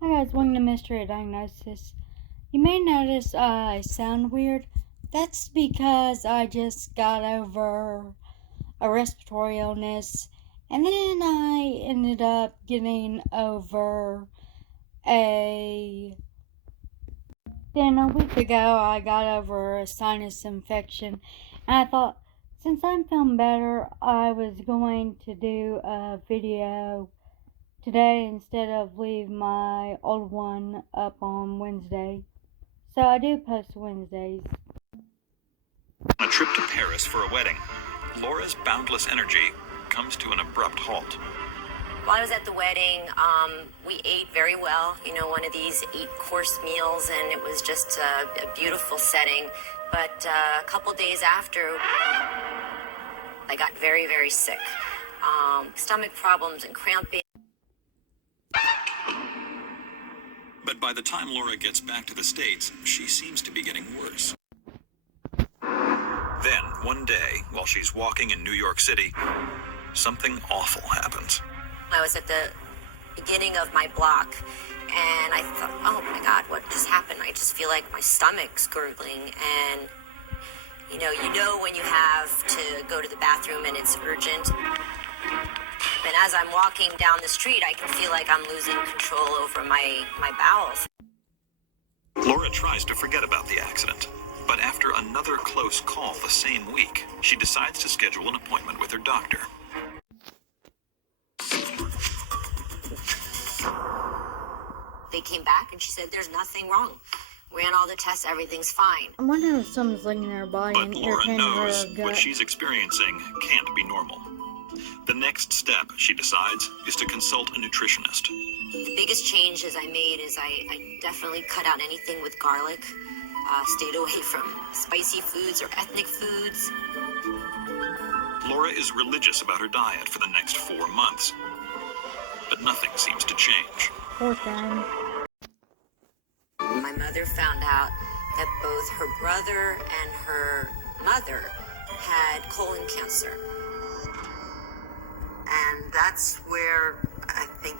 Hi guys, welcome to Mystery Diagnosis. You may notice I sound weird. That's because I just got over a respiratory illness, and then I ended up getting over a. Then a week ago, I got over a sinus infection, and I thought, since I'm feeling better, I was going to do a video today instead of leave my old one up on Wednesday. So I do post Wednesdays. On a trip to Paris for a wedding, Laura's boundless energy comes to an abrupt halt. While I was at the wedding, we ate very well, one of these 8-course meals, and it was just a beautiful setting. But a couple days after, I got very, very sick. Stomach problems and cramping. But by the time Laura gets back to the States, she seems to be getting worse. Then, one day, while she's walking in New York City, something awful happens. I was at the beginning of my block, and I thought, oh my God, what just happened? I just feel like my stomach's gurgling, and you know when you have to go to the bathroom and it's urgent. And as I'm walking down the street, I can feel like I'm losing control over my bowels. Laura tries to forget about the accident, but after another close call the same week, she decides to schedule an appointment with her doctor. They came back and she said, there's nothing wrong. Ran all the tests, everything's fine. I wonder if something's leaking in her body But and Laura irritating her knows gut. what she's experiencing can't be normal. The next step, she decides, is to consult a nutritionist. The biggest changes I made is I definitely cut out anything with garlic, stayed away from spicy foods or ethnic foods. Laura is religious about her diet for the next 4 months, but nothing seems to change. Poor thing. My mother found out that both her brother and her mother had colon cancer. And that's where I think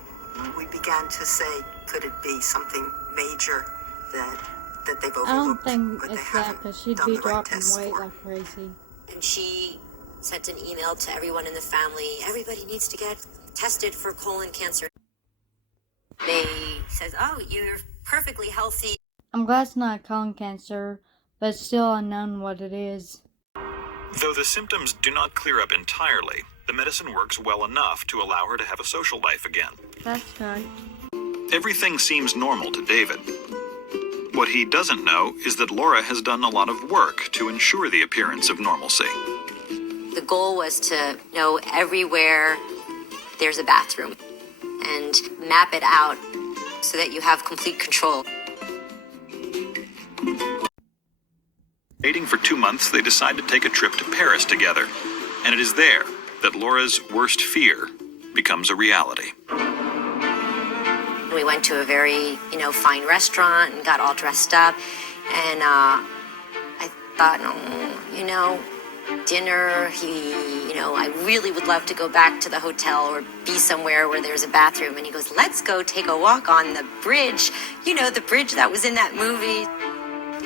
we began to say, could it be something major that they've overlooked? I don't think or they it's that haven't because she'd done be the right dropping tests weight for. like crazy. And she sent an email to everyone in the family, everybody needs to get tested for colon cancer. They says, oh, you're perfectly healthy. I'm glad it's not colon cancer, but it's still unknown what it is. Though the symptoms do not clear up entirely, the medicine works well enough to allow her to have a social life again. That's right. Everything seems normal to David. What he doesn't know is that Laura has done a lot of work to ensure the appearance of normalcy. The goal was to know everywhere there's a bathroom and map it out so that you have complete control. Dating for 2 months, they decide to take a trip to Paris together. And it is there that Laura's worst fear becomes a reality. We went to a very, fine restaurant and got all dressed up. And I thought, dinner, I really would love to go back to the hotel or be somewhere where there's a bathroom. And he goes, let's go take a walk on the bridge. The bridge that was in that movie.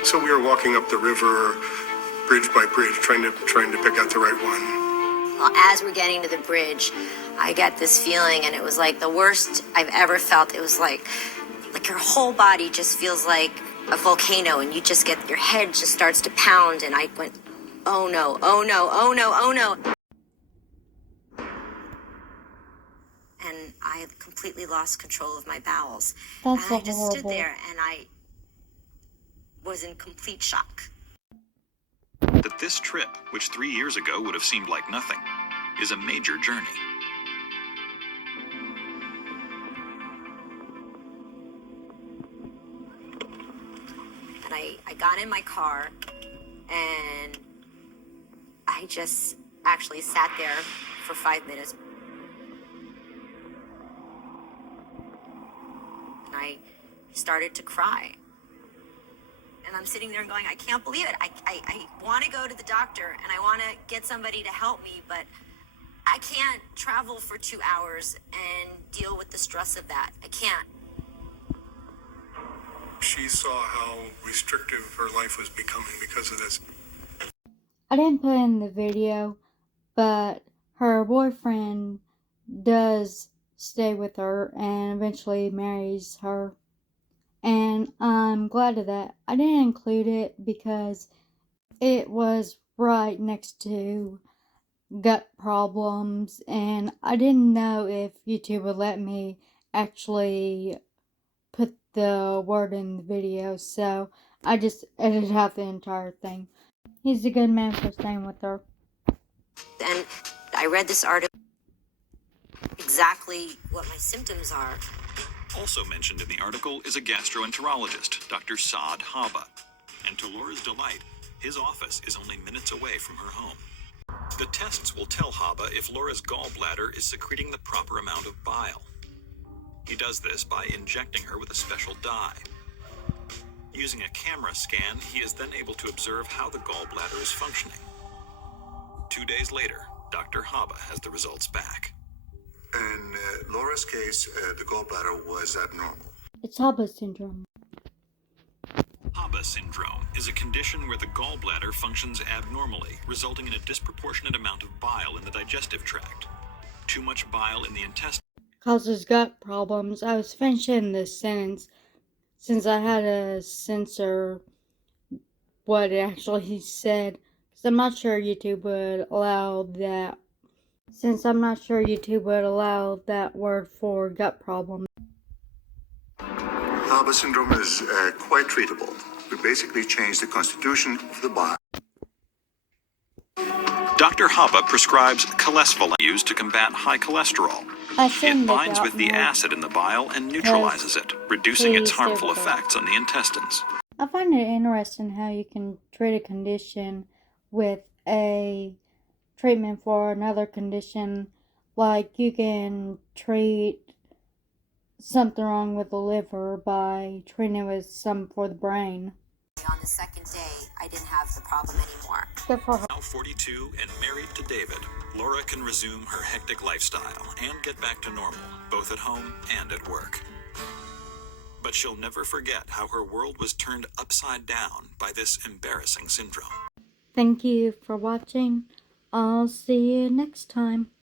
So we were walking up the river, bridge by bridge, trying to pick out the right one. Well, as we're getting to the bridge, I get this feeling, and it was like the worst I've ever felt. It was like your whole body just feels like a volcano, and your head just starts to pound, and I went, oh no, oh no, oh no, oh no. And I completely lost control of my bowels. That's and I just horrible. stood there, and I was in complete shock. That this trip, which 3 years ago would have seemed like nothing, is a major journey. And I got in my car, and I just actually sat there for 5 minutes. And I started to cry. And I'm sitting there going, I can't believe it. I want to go to the doctor and I want to get somebody to help me, but I can't travel for 2 hours and deal with the stress of that. I can't. she saw how restrictive her life was becoming because of this. I didn't put in the video, but her boyfriend does stay with her and eventually marries her. And I'm glad of that. I didn't include it because it was right next to gut problems, and I didn't know if YouTube would let me actually put the word in the video, so I just edited out the entire thing. He's a good man for staying with her. And I read this article exactly what my symptoms are. Also mentioned in the article is a gastroenterologist, Dr. Saad Habba. And to Laura's delight, his office is only minutes away from her home. The tests will tell Habba if Laura's gallbladder is secreting the proper amount of bile. He does this by injecting her with a special dye. Using a camera scan, he is then able to observe how the gallbladder is functioning. 2 days later, Dr. Habba has the results back. In Laura's case, the gallbladder was abnormal. It's Habba Syndrome. Habba Syndrome is a condition where the gallbladder functions abnormally, resulting in a disproportionate amount of bile in the digestive tract. Too much bile in the intestine Causes gut problems. I was finishing this sentence since I had to censor what it actually said, because I'm not sure YouTube would allow that. Since I'm not sure YouTube would allow that word for gut problem. Habba syndrome is quite treatable. We basically change the constitution of the bile. Dr. Habba prescribes cholesterol used to combat high cholesterol. It binds with the acid in the bile and neutralizes it, reducing its harmful effects on the intestines. I find it interesting how you can treat a condition with a treatment for another condition. Like you can treat something wrong with the liver by treating it with some for the brain. On the second day, I didn't have the problem anymore. Good for her. Now 42 and married to David, Laura can resume her hectic lifestyle and get back to normal, both at home and at work. But she'll never forget how her world was turned upside down by this embarrassing syndrome. Thank you for watching. I'll see you next time.